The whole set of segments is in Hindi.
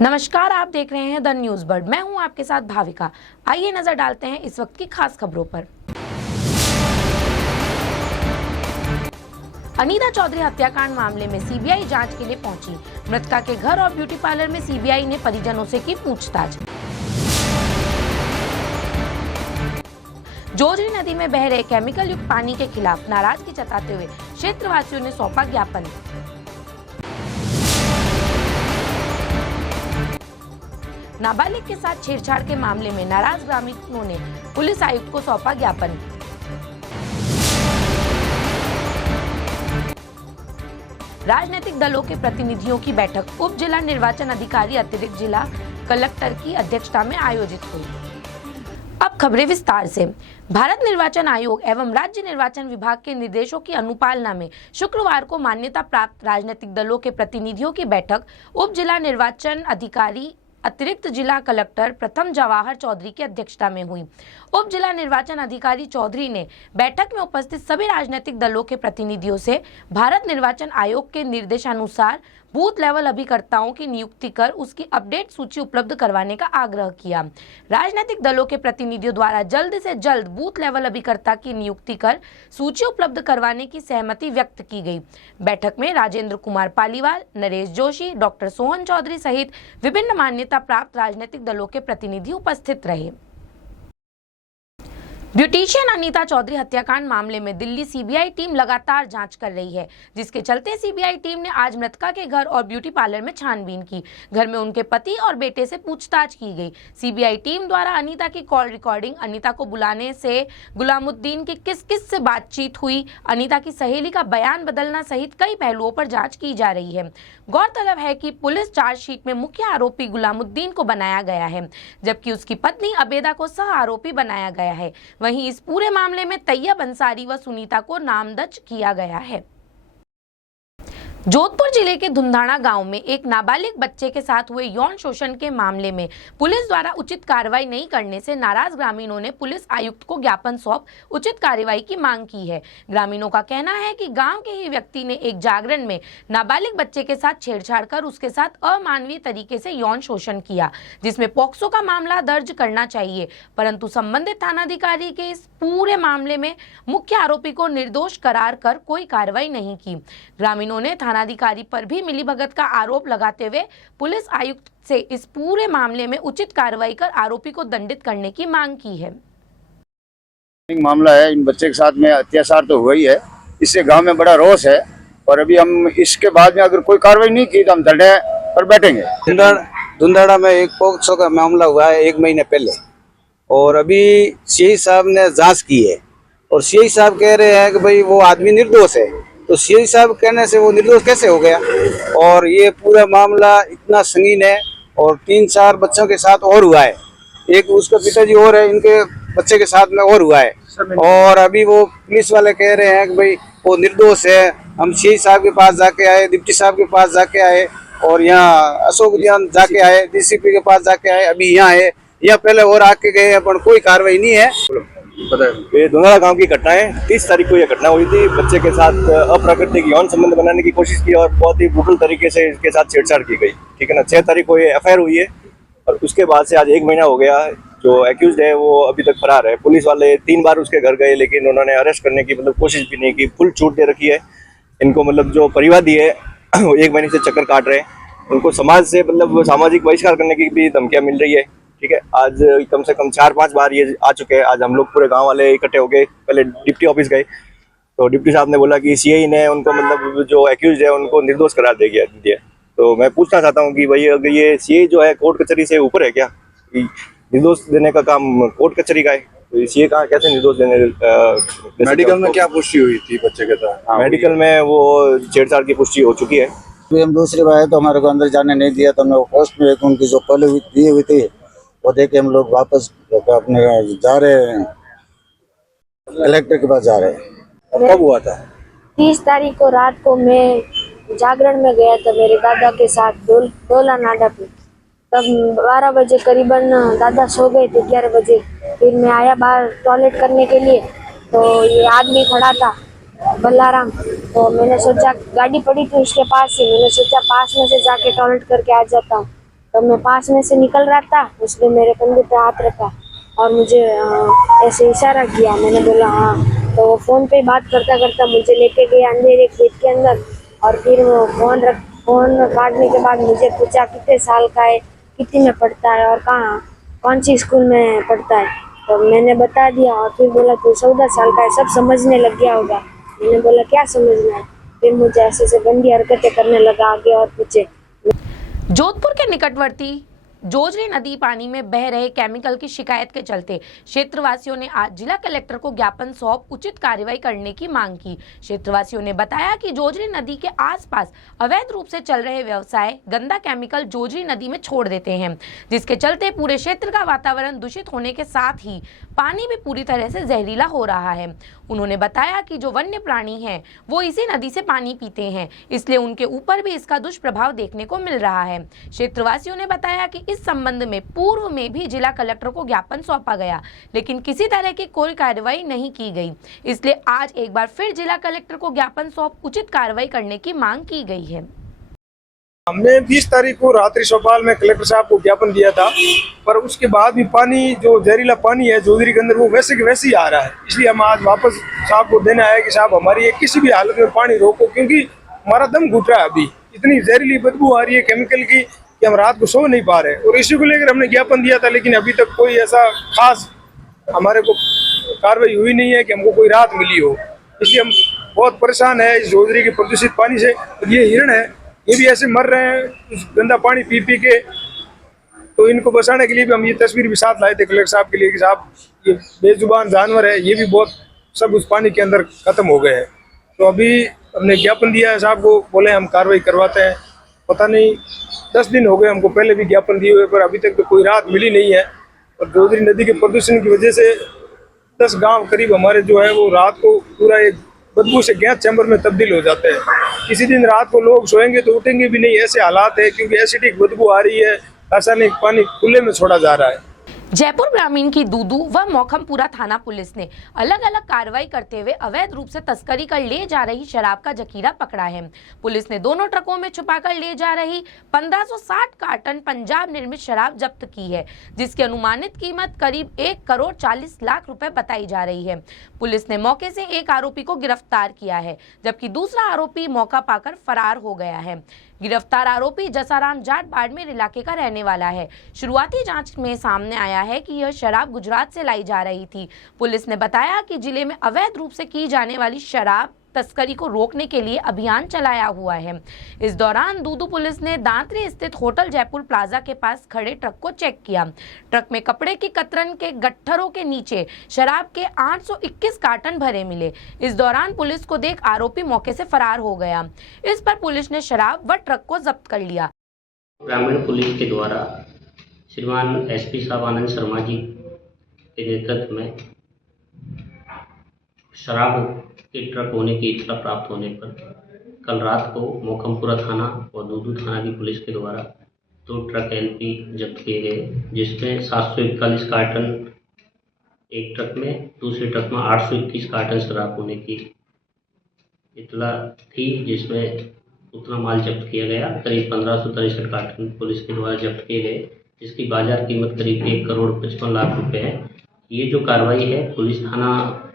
नमस्कार, आप देख रहे हैं द न्यूज बर्ड। मैं हूं आपके साथ भाविका। आइए नजर डालते हैं इस वक्त की खास खबरों पर। अनीता चौधरी हत्याकांड मामले में सीबीआई जांच के लिए पहुंची। मृतका के घर और ब्यूटी पार्लर में सीबीआई ने परिजनों से की पूछताछ। जोजरी नदी में बह रहे केमिकल युक्त पानी के खिलाफ नाराजगी जताते हुए क्षेत्रवासियों ने सौंपा ज्ञापन। नाबालिग के साथ छेड़छाड़ के मामले में नाराज ग्रामीणों ने पुलिस आयुक्त को सौंपा ज्ञापन। राजनीतिक दलों के प्रतिनिधियों की बैठक उप जिला निर्वाचन अधिकारी अतिरिक्त जिला कलेक्टर की अध्यक्षता में आयोजित हुई। अब खबरें विस्तार से। भारत निर्वाचन आयोग एवं राज्य निर्वाचन विभाग के निर्देशों की अनुपालना में शुक्रवार को मान्यता प्राप्त राजनीतिक दलों के प्रतिनिधियों की बैठक उप जिला निर्वाचन अधिकारी अतिरिक्त जिला कलेक्टर प्रथम जवाहर चौधरी की अध्यक्षता में हुई। उप जिला निर्वाचन अधिकारी चौधरी ने बैठक में उपस्थित सभी राजनीतिक दलों के प्रतिनिधियों से भारत निर्वाचन आयोग के निर्देशानुसार बूथ लेवल अभिकर्ताओं की नियुक्ति कर उसकी अपडेट सूची उपलब्ध करवाने का आग्रह किया। राजनीतिक दलों के प्रतिनिधियों द्वारा जल्द से जल्द बूथ लेवल अभिकर्ता की नियुक्ति कर सूची उपलब्ध करवाने की सहमति व्यक्त की गई। बैठक में राजेंद्र कुमार पालीवाल, नरेश जोशी, डॉक्टर सोहन चौधरी सहित विभिन्न मान्यता प्राप्त राजनीतिक दलों के प्रतिनिधि उपस्थित रहे। ब्यूटिशियन अनीता चौधरी हत्याकांड मामले में दिल्ली सीबीआई टीम लगातार जांच कर रही है, जिसके चलते सीबीआई टीम ने आज मृतका के घर और ब्यूटी पार्लर में छानबीन की। घर में उनके पति और बेटे से पूछताछ की गई। सीबीआई टीम द्वारा अनीता की कॉल रिकॉर्डिंग, अनीता को बुलाने से गुलामुद्दीन की किस किस से बातचीत हुई, अनीता की सहेली का बयान बदलना सहित कई पहलुओं पर जाँच की जा रही है। गौरतलब है कि पुलिस चार्जशीट में मुख्य आरोपी गुलामुद्दीन को बनाया गया है, जबकि उसकी पत्नी अबेदा को सह आरोपी बनाया गया है। वहीं इस पूरे मामले में तैयब अंसारी व सुनीता को नामजद किया गया है। जोधपुर जिले के धुंधाना गांव में एक नाबालिग बच्चे के साथ हुए यौन शोषण के मामले में पुलिस द्वारा उचित कार्रवाई नहीं करने से नाराज ग्रामीणों ने पुलिस आयुक्त को ज्ञापन सौंप उचित कार्रवाई की मांग की है। ग्रामीणों का कहना है कि गांव के ही व्यक्ति ने एक जागरण में नाबालिग बच्चे के साथ छेड़छाड़ कर उसके साथ अमानवीय तरीके से यौन शोषण किया, जिसमें पॉक्सो का मामला दर्ज करना चाहिए, परंतु संबंधित थानाधिकारी के इस पूरे मामले में मुख्य आरोपी को निर्दोष करार कर कोई कार्रवाई नहीं की। ग्रामीणों ने थानाधिकारी पर भी मिलीभगत का आरोप लगाते हुए पुलिस आयुक्त से इस पूरे मामले में उचित कार्रवाई कर आरोपी को दंडित करने की मांग की है। मामला है, इन बच्चे के साथ में अत्याचार तो हुआ ही है, इससे गांव में बड़ा रोष है और अभी हम इसके बाद में अगर कोई कार्रवाई नहीं की तो हम धरने पर बैठेंगे। धुंधाड़ा में एक पॉक्सो का मामला हुआ है 1 महीने पहले और अभी सीआई साहब ने जांच की है और सीआई साहब कह रहे हैं कि भाई वो आदमी निर्दोष है। तो सीआई साहब कहने से वो निर्दोष कैसे हो गया? और ये पूरा मामला इतना संगीन है और 3-4 बच्चों के साथ और हुआ है, एक उसका पिताजी और है, इनके बच्चे के साथ में और हुआ है। और अभी वो पुलिस वाले कह रहे हैं कि भाई वो निर्दोष है। हम सीआई साहब के पास जाके आए, डिप्टी साहब के पास जाके आए और यहाँ अशोक उद्यान जाके आए, डीसीपी के पास जाके आए, अभी यहाँ है, यहाँ पहले और आके गए हैं पर कोई कार्रवाई नहीं है। ये धुंधाड़ा गांव की घटना है। 30 तारीख को ये घटना हुई थी। बच्चे के साथ अप्राकृतिक यौन संबंध बनाने की कोशिश की और बहुत ही ब्रूटल तरीके से इसके साथ छेड़छाड़ की गई, ठीक है ना। 6 तारीख को ये एफआईआर हुई है और उसके बाद से आज 1 महीना हो गया। जो एक्यूज्ड है वो अभी तक फरार है। पुलिस वाले 3 बार उसके घर गए लेकिन उन्होंने अरेस्ट करने की कोशिश भी नहीं की। फुल छूट दे रखी है इनको। जो परिवादी है वो 1 महीने से चक्कर काट रहे हैं। उनको समाज से सामाजिक बहिष्कार करने की भी धमकियां मिल रही है, ठीक है। आज कम से कम 4-5 बार ये आ चुके हैं। आज हम लोग पूरे गांव वाले इकट्ठे हो गए, पहले डिप्टी ऑफिस गए तो डिप्टी साहब ने बोला कि सीआई ने उनको जो एक्यूज है उनको निर्दोष करार दे दिया। तो मैं पूछना चाहता हूं कि भाई अगर ये सीआई जो है कोर्ट कचहरी से ऊपर है क्या? निर्दोष देने का काम कोर्ट कचहरी का है, तो सीआई कहाँ कैसे निर्दोष देने? मेडिकल में क्या पुष्टि हुई थी बच्चे के साथ? मेडिकल में वो छेड़छाड़ की पुष्टि हो चुकी है। हम दूसरी बार तो हमारे को अंदर जाने नहीं दिया, तो हमें पोस्ट में उनकी जो पहले दी हुई थी वो देके हम लोग वापस अपने जा रहे हैं, कलेक्टर के पास जा रहे हैं। कब हुआ था? 30 तारीख को रात को मैं जागरण में गया था मेरे दादा के साथ डोला नाडा पे। तब 12 बजे करीबन दादा सो गए थे। 11 बजे फिर मैं आया बाहर टॉयलेट करने के लिए, तो ये आदमी खड़ा था बल्लाराम। तो मैंने सोचा गाड़ी पड़ी थी उसके पास ही, मैंने सोचा पास में से जाके टॉयलेट करके आ जाता हूँ। तब मैं पास में से निकल रहा था, उसने मेरे कंधे पे हाथ रखा और मुझे ऐसे इशारा किया। मैंने बोला हाँ। तो वो फ़ोन पे बात करता करता मुझे लेके गया अंधेरे खेत के अंदर और फिर वो फ़ोन काटने के बाद मुझे पूछा कितने साल का है, कितनी में पढ़ता है और कौन सी स्कूल में पढ़ता है। तो मैंने बता दिया और फिर बोला तू 14 साल का है, सब समझने लग गया होगा। मैंने बोला क्या समझना है। फिर मुझे ऐसे गंदी हरकतें करने लगा आगे और पीछे। जोधपुर के निकटवर्ती जोजरी नदी पानी में बह रहे केमिकल की शिकायत के चलते क्षेत्रवासियों ने आज जिला कलेक्टर को ज्ञापन सौंप उचित कार्रवाई करने की मांग की। क्षेत्रवासियों ने बताया कि जोजरी नदी के आसपास अवैध रूप से चल रहे व्यवसाय गंदा केमिकल जोजरी नदी में छोड़ देते हैं, जिसके चलते पूरे क्षेत्र का वातावरण दूषित होने के साथ ही पानी भी पूरी तरह से जहरीला हो रहा है। उन्होंने बताया कि जो वन्य प्राणी हैं वो इसी नदी से पानी पीते हैं, इसलिए उनके ऊपर भी इसका दुष्प्रभाव देखने को मिल रहा है। क्षेत्रवासियों ने बताया कि इस संबंध में पूर्व में भी जिला कलेक्टर को ज्ञापन सौंपा गया, लेकिन किसी तरह की कोई कार्रवाई नहीं की गई। इसलिए आज एक बार फिर जिला कलेक्टर को ज्ञापन सौंप उचित कार्रवाई करने की मांग की गई है। हमने 20 तारीख को रात्रि चौपाल में कलेक्टर साहब को ज्ञापन दिया था, पर उसके बाद भी पानी जो जहरीला पानी है जोजरी के अंदर वो वैसे के वैसे ही आ रहा है। इसलिए हम आज वापस साहब को देना है कि साहब हमारी ये किसी भी हालत में पानी रोको, क्योंकि हमारा दम घुट रहा है। अभी इतनी जहरीली बदबू आ रही है केमिकल की कि हम रात को सो नहीं पा रहे। और इसी को लेकर हमने ज्ञापन दिया था, लेकिन अभी तक कोई ऐसा खास हमारे को कार्रवाई हुई नहीं है कि हमको कोई राहत मिली हो। इसलिए हम बहुत परेशान है इस जोजरी के प्रदूषित पानी से। ये हिरण है, ये भी ऐसे मर रहे हैं उस गंदा पानी पी पी के। तो इनको बचाने के लिए भी हम ये तस्वीर भी साथ लाए थे कलेक्टर साहब के लिए कि साहब ये बेजुबान जानवर है, ये भी बहुत सब उस पानी के अंदर खत्म हो गए हैं। तो अभी हमने ज्ञापन दिया है साहब को, बोले हम कार्रवाई करवाते हैं। पता नहीं 10 दिन हो गए हमको पहले भी ज्ञापन दिए हुए, पर अभी तक तो कोई राहत मिली नहीं है। और जोजरी नदी के प्रदूषण की वजह से 10 गाँव करीब हमारे जो है वो रात को पूरा एक बदबू से गैस चैम्बर में तब्दील हो जाते हैं। किसी दिन रात को लोग सोएंगे तो उठेंगे भी नहीं, ऐसे हालात है, क्योंकि एसिडिक बदबू आ रही है, रासायनिक पानी खुले में छोड़ा जा रहा है। जयपुर ग्रामीण की दूदू व मौखमपुरा थाना पुलिस ने अलग अलग कार्रवाई करते हुए अवैध रूप से तस्करी कर ले जा रही शराब का जखीरा पकड़ा है। पुलिस ने दोनों ट्रकों में छुपाकर ले जा रही 1560 कार्टन पंजाब निर्मित शराब जब्त की है, जिसकी अनुमानित कीमत करीब 1 करोड़ 40 लाख रुपए बताई जा रही है। पुलिस ने मौके से एक आरोपी को गिरफ्तार किया है, जबकि दूसरा आरोपी मौका पाकर फरार हो गया है। गिरफ्तार आरोपी जसाराम जाट बाड़मेर इलाके का रहने वाला है। शुरुआती जांच में सामने आया है कि यह शराब गुजरात से लाई जा रही थी। पुलिस ने बताया कि जिले में अवैध रूप से की जाने वाली शराब तस्करी को रोकने के लिए अभियान चलाया हुआ है। इस दौरान दूदू पुलिस ने दांतरी स्थित होटल जयपुर प्लाजा के पास खड़े ट्रक को चेक किया। ट्रक में कपड़े की कतरन के गट्ठरों के नीचे शराब के 821 कार्टन भरे मिले। इस दौरान पुलिस को देख आरोपी मौके से फरार हो गया। इस पर पुलिस ने शराब व ट्रक को जब्त कर लिया। ग्रामीण पुलिस के द्वारा श्रीमान एसपी साहब आनंद शर्मा जी के नेतृत्व में शराब के ट्रक होने की इत्तला प्राप्त होने पर कल रात को मौखमपुरा थाना और दूदू थाना की पुलिस के द्वारा 2 ट्रक एलपी जब्त किए गए, जिसमें 741 कार्टन एक ट्रक में, दूसरे ट्रक में 821 कार्टन शराब होने की इत्तला थी, जिसमें उतना माल जब्त किया गया। करीब 1563 कार्टन पुलिस के द्वारा जब्त किए गए, जिसकी बाजार कीमत करीब 1 करोड़ 55 लाख रुपए है। ये जो कार्रवाई है पुलिस थाना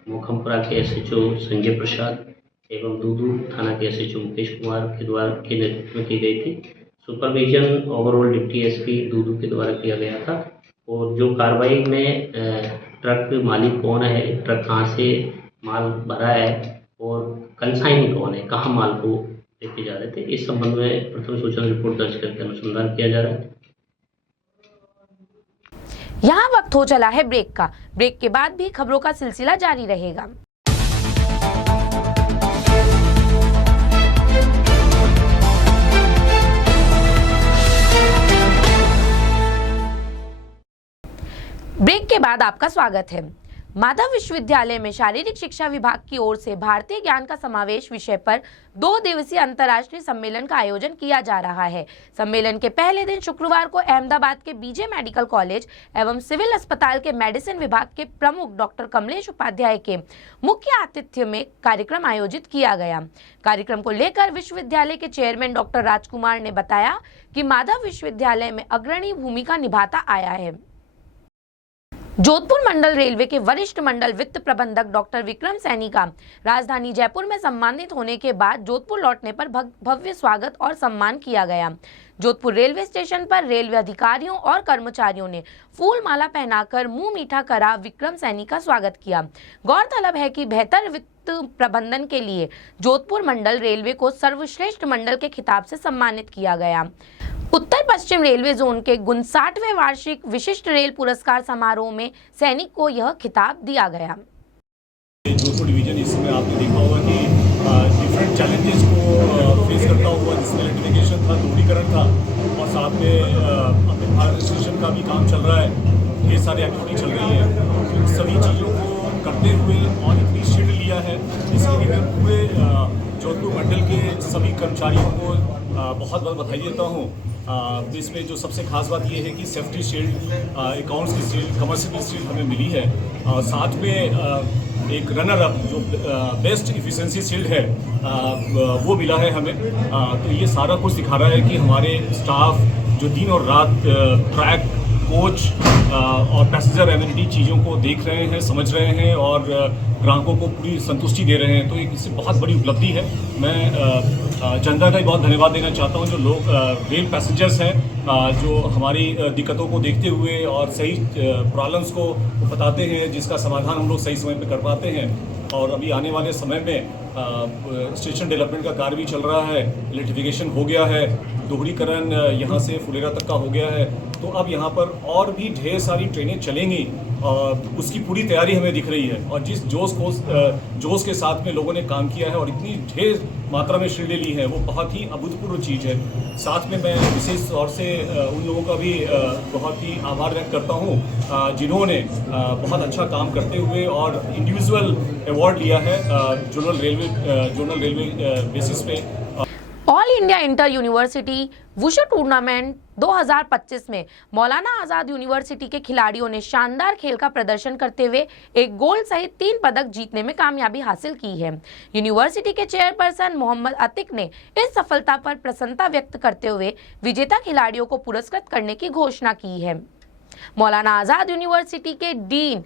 मौखमपुरा के एसएचओ संजय प्रसाद एवं दूदू थाना के एसएचओ मुकेश कुमार के द्वारा के नेतृत्व में की गई थी। Supervision overall deputy SP Dudu के द्वारा किया गया था। और जो कार्रवाई में ट्रक मालिक कौन है, ट्रक कहाँ से माल भरा है और कंसाइन कौन है, कहाँ माल को लेके जा रहे थे, इस संबंध में प्रथम सूचना रिपोर्ट दर्ज करके अनुसंधान किया जा रहा है। यहाँ वक्त हो चला है ब्रेक का। ब्रेक के बाद भी खबरों का सिलसिला जारी रहेगा। ब्रेक के बाद आपका स्वागत है। माधव विश्वविद्यालय में शारीरिक शिक्षा विभाग की ओर से भारतीय ज्ञान का समावेश विषय पर 2 दिवसीय अंतर्राष्ट्रीय सम्मेलन का आयोजन किया जा रहा है। सम्मेलन के पहले दिन शुक्रवार को अहमदाबाद के बीजे मेडिकल कॉलेज एवं सिविल अस्पताल के मेडिसिन विभाग के प्रमुख डॉक्टर कमलेश उपाध्याय के मुख्य आतिथ्य में कार्यक्रम आयोजित किया गया। कार्यक्रम को लेकर विश्वविद्यालय के चेयरमैन डॉक्टर राजकुमार ने बताया कि माधव विश्वविद्यालय में अग्रणी भूमिका निभाता आया है। जोधपुर मंडल रेलवे के वरिष्ठ मंडल वित्त प्रबंधक डॉक्टर विक्रम सैनी का राजधानी जयपुर में सम्मानित होने के बाद जोधपुर लौटने पर भव्य स्वागत और सम्मान किया गया। जोधपुर रेलवे स्टेशन पर रेलवे अधिकारियों और कर्मचारियों ने फूल माला पहनाकर मुंह मीठा करा विक्रम सैनी का स्वागत किया। गौरतलब है कि बेहतर वित्त प्रबंधन के लिए जोधपुर मंडल रेलवे को सर्वश्रेष्ठ मंडल के खिताब से सम्मानित किया गया। उत्तर पश्चिम रेलवे जोन के 59वें वार्षिक विशिष्ट रेल पुरस्कार समारोह में सैनिक को यह खिताब दिया गया। जोधपुर डिवीजन इस समय आपने देखा होगा कि डिफरेंट चैलेंजेस को फेस करता हुआ, जिसमें इलेक्ट्रिफिकेशन था, दोहरीकरण था और साथ में अपने भारत स्टेशन का भी काम चल रहा है, ढेर सारी एक्टिविटी चल रही है। इन सभी चीज़ों को करते हुए और इतनी शील्ड लिया है, इसके लिए मैं पूरे जोधपुर मंडल के सभी कर्मचारियों को बहुत बहुत बधाई देता हूँ। इसमें जो सबसे खास बात ये है कि सेफ्टी शील्ड, अकाउंट्स की शील्ड, कमर्शियल की शील्ड हमें मिली है। साथ में एक रनर अप जो बेस्ट इफिशिएंसी शील्ड है वो मिला है हमें। तो ये सारा कुछ दिखा रहा है कि हमारे स्टाफ जो दिन और रात ट्रैक, कोच और पैसेंजर एमिनिटी चीज़ों को देख रहे हैं, समझ रहे हैं और ग्राहकों को पूरी संतुष्टि दे रहे हैं, तो इससे बहुत बड़ी उपलब्धि है। मैं जनता का ही बहुत धन्यवाद देना चाहता हूं, जो लोग रेल पैसेंजर्स हैं, जो हमारी दिक्कतों को देखते हुए और सही प्रॉब्लम्स को बताते हैं, जिसका समाधान हम लोग सही समय पर कर पाते हैं। और अभी आने वाले समय में स्टेशन डेवलपमेंट का कार्य भी चल रहा है, इलेक्ट्रिफिकेशन हो गया है, दोहरीकरण यहाँ से फुलेरा तक का हो गया है, तो अब यहाँ पर और भी ढेर सारी ट्रेनें चलेंगी, उसकी पूरी तैयारी हमें दिख रही है। और जिस जोश के साथ में लोगों ने काम किया है और इतनी ढेर मात्रा में शील्डें ली हैं, वो बहुत ही अभूतपूर्व चीज़ है। साथ में मैं विशेष तौर से उन लोगों का भी बहुत ही आभार व्यक्त करता हूँ जिन्होंने बहुत अच्छा काम करते हुए और इंडिविजुअल अवार्ड लिया है जोनल रेलवे बेसिस पे। All India inter university wushu tournament 2025 में मौलाना आजाद यूनिवर्सिटी के खिलाड़ियों ने शानदार खेल का प्रदर्शन करते हुए एक गोल्ड सहित 3 पदक जीतने में कामयाबी हासिल की है। यूनिवर्सिटी के चेयरपर्सन मोहम्मद अतिक ने इस सफलता पर प्रसन्नता व्यक्त करते हुए विजेता खिलाड़ियों को पुरस्कृत करने की घोषणा की है। मौलाना आजाद यूनिवर्सिटी के dean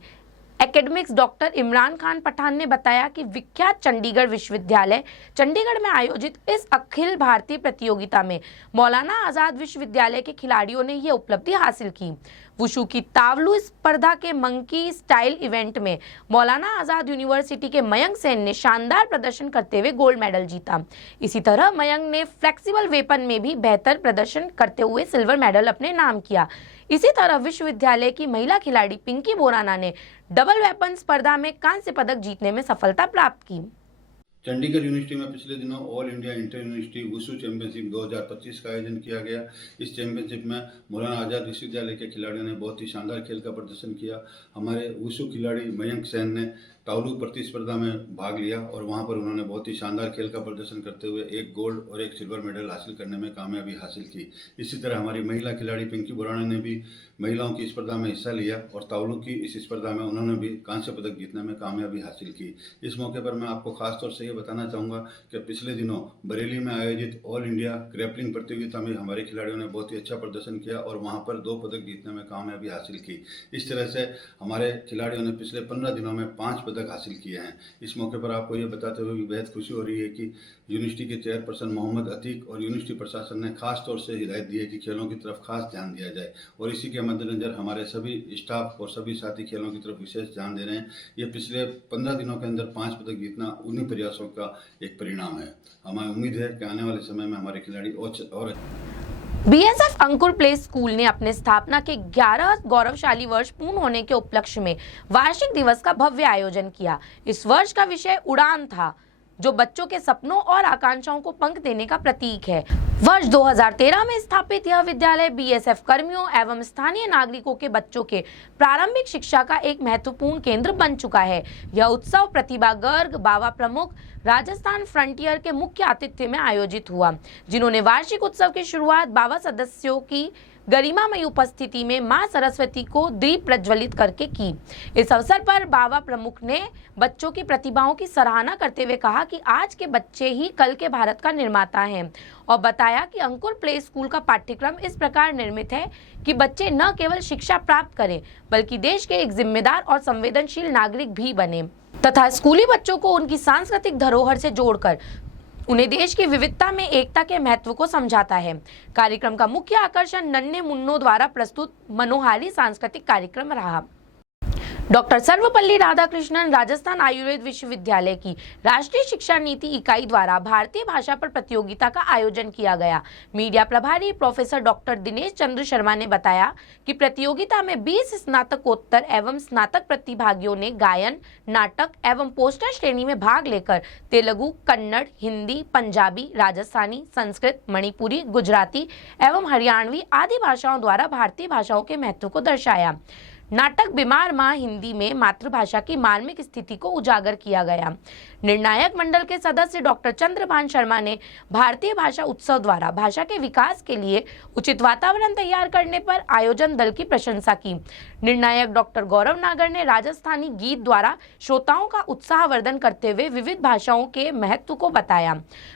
academics doctor Imran Khan Pathan ने बताया कि विख्यात चंडीगढ़ विश्वविद्यालय चंडीगढ़ में आयोजित इस अखिल भारतीय प्रतियोगिता में मौलाना आजाद विश्वविद्यालय के खिलाड़ियों ने ये उपलब्धि हासिल की। वुशु की तावलू स्पर्धा के मंकी स्टाइल इवेंट में मौलाना आजाद यूनिवर्सिटी के मयंक सेन ने शानदार प्रदर्शन करते हुए गोल्ड मेडल जीता। इसी तरह मयंक ने फ्लेक्सिबल वेपन में भी बेहतर प्रदर्शन करते हुए सिल्वर मेडल अपने नाम किया। इसी तरह विश्वविद्यालय की महिला खिलाड़ी पिंकी बोराना ने डबल वेपन स्पर्धा में कांस्य पदक जीतने में सफलता प्राप्त की। चंडीगढ़ यूनिवर्सिटी में पिछले दिनों all India inter university wushu championship 2025 का आयोजन किया गया। इस चैंपियनशिप में मौलाना आजाद विश्वविद्यालय के खिलाड़ियों ने बहुत ही शानदार खेल का प्रदर्शन किया। हमारे वुशु खिलाड़ी मयंक सेन ने तावलू प्रतिस्पर्धा में भाग लिया और वहां पर उन्होंने बहुत ही शानदार खेल का प्रदर्शन करते हुए एक गोल्ड और एक सिल्वर मेडल हासिल करने में कामयाबी हासिल की। इसी तरह हमारी महिला खिलाड़ी पिंकी बोराना ने भी महिलाओं की स्पर्धा में हिस्सा लिया और तावलू की इस स्पर्धा में उन्होंने भी कांस्य पदक जीतने में कामयाबी हासिल की। इस मौके पर मैं आपको खास तौर से ये बताना चाहूँगा कि पिछले दिनों बरेली में आयोजित ऑल इंडिया ग्रैपलिंग प्रतियोगिता में हमारे खिलाड़ियों ने बहुत ही अच्छा प्रदर्शन किया और वहाँ पर 2 पदक जीतने में कामयाबी हासिल की। इस तरह से हमारे खिलाड़ियों ने पिछले 15 दिनों में 5 पदक हासिल किए हैं। इस मौके पर आपको ये बताते हुए भी बेहद खुशी हो रही है कि यूनिवर्सिटी के चेयरपर्सन मोहम्मद अतीक और यूनिवर्सिटी प्रशासन ने खास तौर से हिदायत दी है कि खेलों की तरफ खास ध्यान दिया जाए और इसी के मद्देनजर हमारे सभी स्टाफ और सभी साथी खेलों की तरफ विशेष ध्यान दे रहे हैं। ये पिछले 15 दिनों के अंदर 5 पदक जीतना उन्हीं प्रयासों का एक परिणाम है। हमें उम्मीद है कि आने वाले समय में हमारे खिलाड़ी और बीएसएफ अंकुर प्ले स्कूल ने अपने स्थापना के 11 गौरवशाली वर्ष पूर्ण होने के उपलक्ष्य में वार्षिक दिवस का भव्य आयोजन किया। इस वर्ष का विषय उड़ान था। जो बच्चों के सपनों और आकांक्षाओं को पंख देने का प्रतीक है। वर्ष 2013 में स्थापित यह विद्यालय बीएसएफ कर्मियों एवं स्थानीय नागरिकों के बच्चों के प्रारंभिक शिक्षा का एक महत्वपूर्ण केंद्र बन चुका है। यह उत्सव प्रतिभा गर्ग बाबा प्रमुख राजस्थान फ्रंटियर के मुख्य आतिथ्य में आयोजित हुआ, जिन्होंने वार्षिक उत्सव की शुरुआत बाबा सदस्यों की गरिमामयी उपस्थिति में मां सरस्वती को दीप प्रज्वलित करके की। इस अवसर पर बाबा प्रमुख ने बच्चों की प्रतिभाओं की सराहना करते हुए कहा कि आज के बच्चे ही कल के भारत का निर्माता हैं और बताया कि अंकुर प्ले स्कूल का पाठ्यक्रम इस प्रकार निर्मित है कि बच्चे न केवल शिक्षा प्राप्त करें बल्कि देश के एक जिम्मेदार और संवेदनशील नागरिक भी बने तथा स्कूली बच्चों को उनकी सांस्कृतिक धरोहर से जोड़कर उन्हें देश की विविधता में एकता के महत्व को समझाता है। कार्यक्रम का मुख्य आकर्षण नन्हे मुन्नों द्वारा प्रस्तुत मनोहारी सांस्कृतिक कार्यक्रम रहा। डॉक्टर सर्वपल्ली राधाकृष्णन राजस्थान आयुर्वेद विश्वविद्यालय की राष्ट्रीय शिक्षा नीति इकाई द्वारा भारतीय भाषा पर प्रतियोगिता का आयोजन किया गया। मीडिया प्रभारी प्रोफेसर डॉक्टर दिनेश चंद्र शर्मा ने बताया कि प्रतियोगिता में 20 स्नातकोत्तर एवं स्नातक प्रतिभागियों ने गायन, नाटक एवं पोस्टर श्रेणी में भाग लेकर तेलुगु, कन्नड़, हिंदी, पंजाबी, राजस्थानी, संस्कृत, मणिपुरी, गुजराती एवं हरियाणवी आदि भाषाओं द्वारा भारतीय भाषाओं के महत्व को दर्शाया। नाटक बीमार मां हिंदी में मातृभाषा की मार्मिक स्थिति को उजागर किया गया। निर्णायक मंडल के सदस्य डॉक्टर चंद्रभान शर्मा ने भारतीय भाषा उत्सव द्वारा भाषा के विकास के लिए उचित वातावरण तैयार करने पर आयोजन दल की प्रशंसा की। निर्णायक डॉक्टर गौरव नागर ने राजस्थानी गीत द्वारा श्रोताओं का उत्साहवर्धन करते हुए विविध भाषाओं के महत्व को बताया।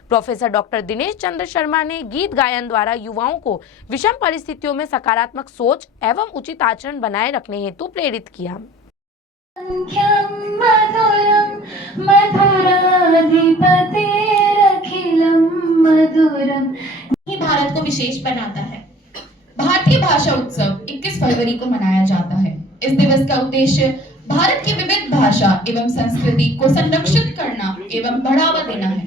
प्रोफेसर डॉक्टर दिनेश चंद्र शर्मा ने गीत गायन द्वारा युवाओं को विषम परिस्थितियों में सकारात्मक सोच एवं उचित आचरण बनाए रखने हेतु प्रेरित किया। भारत को विशेष बनाता है। भारतीय भाषा उत्सव 21 फरवरी को मनाया जाता है। इस दिवस का उद्देश्य भारत की विविध भाषा एवं संस्कृति को संरक्षित करना एवं बढ़ावा देना है।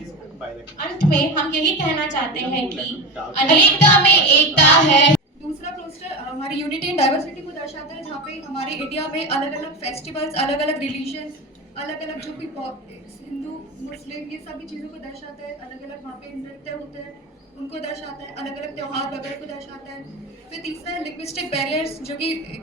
अंत में हम यही कहना चाहते हैं कि अनेकता में एकता है। दूसरा पोस्टर हमारी यूनिटी इन डाइवर्सिटी को दर्शाता है, जहाँ पे हमारे इंडिया में अलग अलग फेस्टिवल्स, अलग अलग रिलीजन्स, अलग अलग जो भी हिंदू, मुस्लिम, ये सभी चीज़ों को दर्शाता है। अलग अलग वहाँ पे नृत्य होते हैं, उनको दर्शाता है। अलग अलग त्योहार वगैरह को दर्शाता है। फिर तीसरा है लिंग्विस्टिक बैरियर्स, जो कि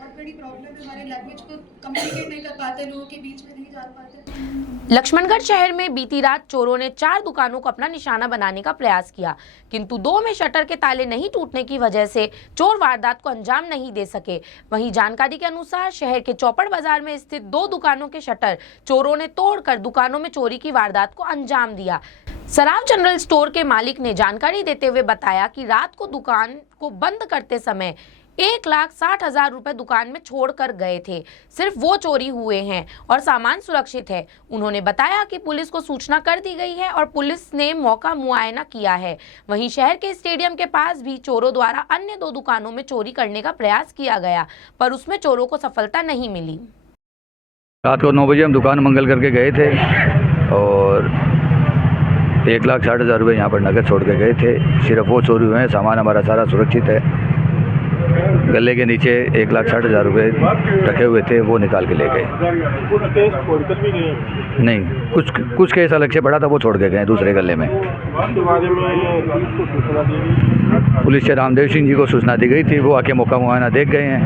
बहुत बड़ी प्रॉब्लम है। हमारे लैंग्वेज को कम्युनिकेट नहीं कर पाते, लोगों के बीच में नहीं जा पाते। लक्ष्मणगढ़ शहर में बीती रात चोरों ने 4 दुकानों को अपना निशाना बनाने का प्रयास किया, किंतु 2 में शटर के ताले नहीं टूटने की वजह से चोर वारदात को अंजाम नहीं दे सके। वहीं जानकारी के अनुसार शहर के चौपड़ बाजार में स्थित 2 दुकानों के शटर चोरों ने तोड़कर दुकानों में चोरी की वारदात को अंजाम दिया। सराफ जनरल स्टोर के मालिक ने जानकारी देते हुए बताया कि रात को दुकान को बंद करते समय 1,60,000 रुपए दुकान में छोड़ कर गए थे। सिर्फ वो चोरी हुए हैं और सामान सुरक्षित है। उन्होंने बताया कि पुलिस को सूचना कर दी गई है और पुलिस ने मौका मुआयना किया है। वहीं शहर के स्टेडियम के पास भी चोरों द्वारा अन्य 2 दुकानों में चोरी करने का प्रयास किया गया, पर उसमें चोरों को सफलता नहीं मिली। रात को 9 बजे हम दुकान मंगल करके गए थे और 1,60,000 रुपये यहाँ पर नकद छोड़ के गए थे। सिर्फ वो चोरी हुए हैं, सामान हमारा सारा सुरक्षित है। गले के नीचे 1,60,000 रुपये रखे हुए थे, वो निकाल के ले गए। नहीं, कुछ केस अलग से पड़ा था, वो छोड़ के गए दूसरे गले में। पुलिस से रामदेव सिंह जी को सूचना दी गई थी, वो आके मौका मुआयना देख गए हैं।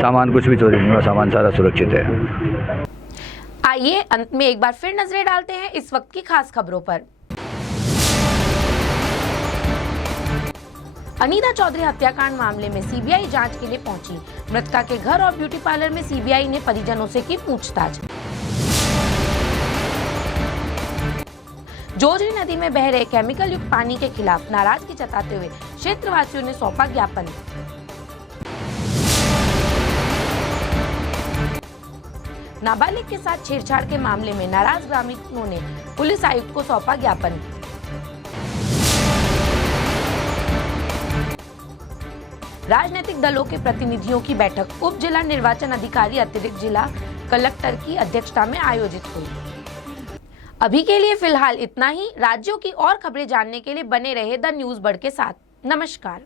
सामान कुछ भी चोरी नहीं हुआ, सामान सारा सुरक्षित है। आइए अंत में एक बार फिर नजरें डालते हैं इस वक्त की खास खबरों पर। अनीता चौधरी हत्याकांड मामले में सीबीआई जांच के लिए पहुंची। मृतका के घर और ब्यूटी पार्लर में सीबीआई ने परिजनों से की पूछताछ। जोजरी नदी में बह रहे केमिकल युक्त पानी के खिलाफ नाराजगी जताते हुए क्षेत्रवासियों ने सौंपा ज्ञापन। नाबालिग के साथ छेड़छाड़ के मामले में नाराज ग्रामीणों ने पुलिस आयुक्त को सौंपा ज्ञापन। राजनीतिक दलों के प्रतिनिधियों की बैठक उप जिला निर्वाचन अधिकारी अतिरिक्त जिला कलेक्टर की अध्यक्षता में आयोजित हुई। अभी के लिए फिलहाल इतना ही। राज्यों की और खबरें जानने के लिए बने रहे द न्यूज बर्ड के साथ। नमस्कार।